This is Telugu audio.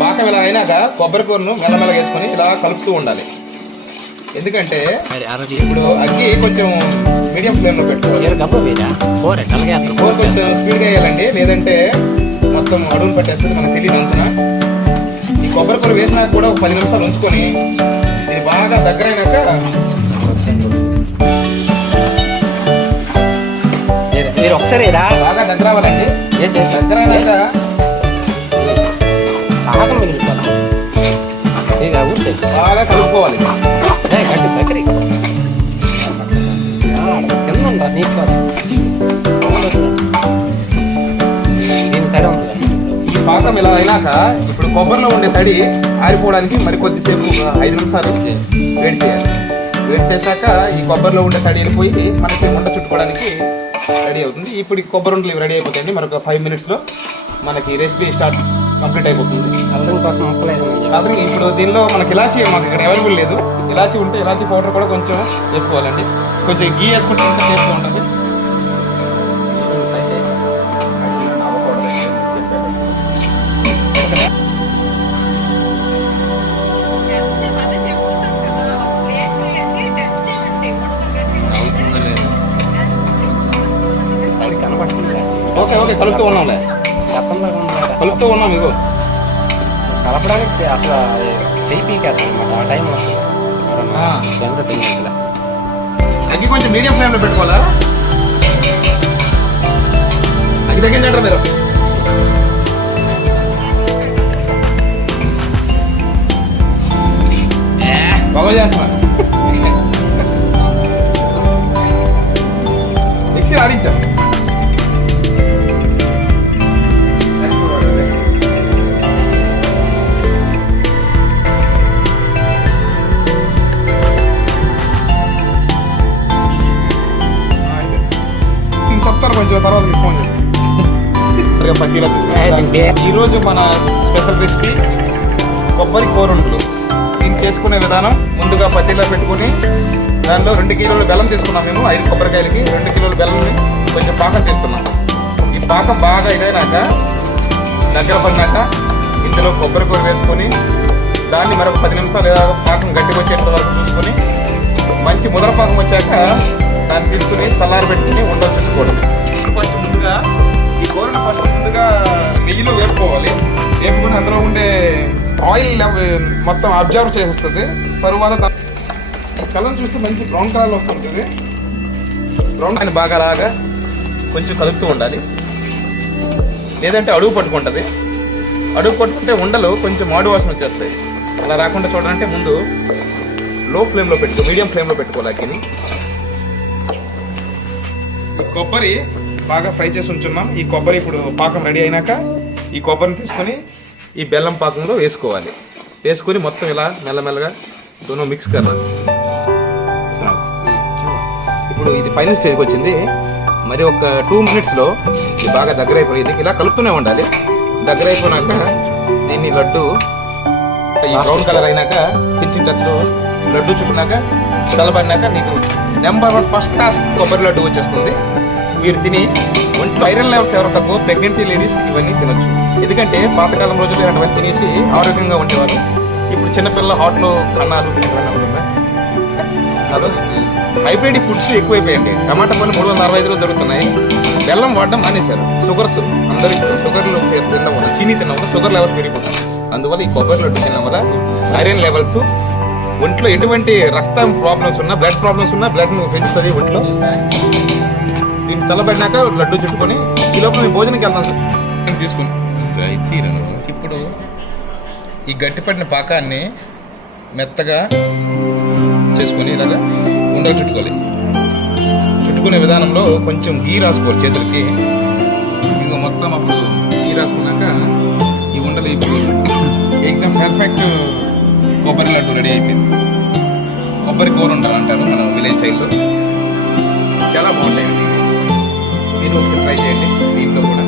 పాకం ఇలా అయినాక కొబ్బరి కూరను మెల్లమెల్ల వేసుకొని ఇలా కలుపుతూ ఉండాలి. ఎందుకంటే ఇప్పుడు అగ్గి కొంచెం మీడియం ఫ్లేమ్లో పెట్టుకోవాలి. కూర కొంచెం స్పీడ్గా వేయాలండి, లేదంటే మొత్తం అడుగులు పట్టేస్తుంది, మనకు తెలియదు అంచనా. ఈ కొబ్బరి కూర వేసినాక కూడా ఒక 10 నిమిషాలు ఉంచుకొని ఇది బాగా దగ్గర అయినాక మీరు ఒకసారి బాగా దగ్గర అవ్వాలండి. దగ్గర అయినాక బాగా కలుపుకోవాలి. ఈ పాకం ఇలా అయినాక ఇప్పుడు కొబ్బరిలో ఉండే తడి ఆరిపోవడానికి మరి కొద్దిసేపు 5 నిమిషాలు వేడి చేయాలి. వేడి చేశాక ఈ కొబ్బరిలో ఉండే తడి వెళ్ళిపోయి మనకి వంట చుట్టుకోవడానికి రెడీ అవుతుంది. ఇప్పుడు ఈ కొబ్బరి ఉండలు రెడీ అయిపోతాయండి. మరొక 5 మినిట్స్లో మనకి రెసిపీ కంప్లీట్ అయిపోతుంది. కలరింగ్ ఇప్పుడు దీనిలో మనకి ఇలాచీ మాకు ఇక్కడ అవైలబుల్ లేదు. ఇలాచీ ఉంటే ఇలాచీ పౌడర్ కూడా కొంచెం వేసుకోవాలండి. కొంచెం గీ వేసుకుంటే ఇంకా టేస్ట్గా ఉంటుంది. ఓకే ఓకే కలుపుతూ ఉన్నాంలే, కలుపుతూ ఉన్నాం. ఇగో కలపడానికి అసలు చెయ్యి పీకేస్తాం అన్నమాట. ఆ టైంలో అగ్గి కొంచెం మీడియం ఫ్లేమ్లో పెట్టుకోవాలా. అగ్గి తగ్గించండి మీరు. బాగా చేస్తున్నా. మిక్సీ ఆడించా. చెప్తాను కొంచెం తర్వాత ఫోన్ చేస్తాను. ఈరోజు మన స్పెషల్ రెసిపీ కొబ్బరి కూరలు. దీన్ని చేసుకునే విధానం ముందుగా పచ్చడిలో పెట్టుకుని దానిలో 2 కిలోల బెల్లం తీసుకున్నాం. మేము 5 కొబ్బరికాయలకి 2 కిలోల బెల్లంని కొంచెం పాకం తీసుకున్నాం. ఈ పాకం బాగా ఇదైనాక దగ్గర పడినాక ఇందులో కొబ్బరి కూర వేసుకొని దాన్ని మరొక 10 నిమిషాలు లేదా పాకం గట్టిగా వచ్చేంత వరకు చూసుకొని మంచి ముదర పాకం వచ్చాక దాన్ని తీసుకుని చల్లారి పెట్టుకుని ఉండలు చుట్టుకోవడం. ఫస్ట్ ముందుగా ఈ కూరను ముందుగా నెయ్యిలో వేపుకోవాలి. వేపుకొని అందులో ఉండే ఆయిల్ మొత్తం అబ్జర్వ్ చేసేస్తుంది. తరువాత కలర్ చూస్తే మంచి బ్రౌన్ కలర్లో వస్తుంటుంది. బ్రౌన్ ఆయన బాగా లాగా కొంచెం కలుపుతూ ఉండాలి, లేదంటే అడుగు పట్టుకుంటుంది. అడుగు పట్టుకుంటే ఉండలు కొంచెం మాడు వాసన వచ్చేస్తాయి. అలా రాకుండా చూడాలంటే ముందు లో ఫ్లేమ్లో మీడియం ఫ్లేమ్లో పెట్టుకోవాలి అగ్గిని. ఈ కొబ్బరి బాగా ఫ్రై చేసి ఉంచున్నాం. ఈ కొబ్బరి ఇప్పుడు పాకం రెడీ అయినాక ఈ కొబ్బరిని తీసుకొని ఈ బెల్లం పాకంలో వేసుకోవాలి. వేసుకొని మొత్తం ఇలా మెల్లమెల్లగా దోనో మిక్స్ కర్వాలి. ఇప్పుడు ఇది ఫైనల్ స్టేజ్కి వచ్చింది. మరి ఒక 2 మినిట్స్లో ఇది బాగా దగ్గర అయిపోయింది. ఇలా కలుపుతూనే ఉండాలి. దగ్గర అయిపోయినాక దీన్ని లడ్డు ఈ బ్రౌన్ కలర్ అయినాక ఫినిషింగ్ టచ్లో లడ్డు చుట్టుకున్నాక చల్లబడినాక నీకు నెంబర్ 1 ఫస్ట్ క్లాస్ కొబ్బరి లడ్డు వచ్చేస్తుంది. మీరు తిని వైరల్ లెవెల్స్ ఎవరు తక్కువ ప్రెగ్నెంటీ లేడీస్ ఇవన్నీ తినొచ్చు. ఎందుకంటే పాతకాలం రోజుల్లో ఇలాంటివన్నీ తినేసి ఆరోగ్యంగా ఉండేవారు. ఇప్పుడు చిన్నపిల్లల హాట్లో అన్నాలు హైబ్రిడ్ ఫుడ్స్ ఎక్కువైపోయాయండి. టమాటా పళ్ళు 365 దొరుకుతున్నాయి. బెల్లం వాడడం మానేశారు. షుగర్స్ అందరికీ షుగర్లు తినడం వల్ల చీనీ తినడం వల్ల షుగర్ లెవెల్స్ పెరిగిపోతాయి. అందువల్ల ఈ కొబ్బరి లడ్డు తినడం వల్ల ఐరన్ లెవెల్స్ ఒంట్లో ఎటువంటి రక్తం ప్రాబ్లమ్స్ ఉన్నా బ్లడ్ ప్రాబ్లమ్స్ ఉన్నా బ్లడ్ను పెంచుతుంది ఒంట్లో. దీన్ని చల్లబడినాక లడ్డు చుట్టుకొని ఈ లోపల నేను భోజనంకి వెళ్తాను సార్ తీసుకుని తీరను. ఇప్పుడు ఈ గట్టిపడిన పాకాన్ని మెత్తగా చేసుకొని ఇలాగా ఉండలు చుట్టుకోవాలి. చుట్టుకునే విధానంలో కొంచెం గీ రాసుకోవాలి చేతులకి. ఇంకో మొత్తం అప్పుడు గీ రాసుకున్నాక ఈ ఉండలు ఇప్పుడు ఏకదం పర్ఫెక్ట్ కొబ్బరి లడ్డు రెడీ అయిపోయింది. కొబ్బరి కూర ఉండాలి అంటారు మన విలేజ్ స్టైల్లో. చాలా బాగుంటాయండి. మీరు ఒకసారి ట్రై చేయండి దీంట్లో కూడా.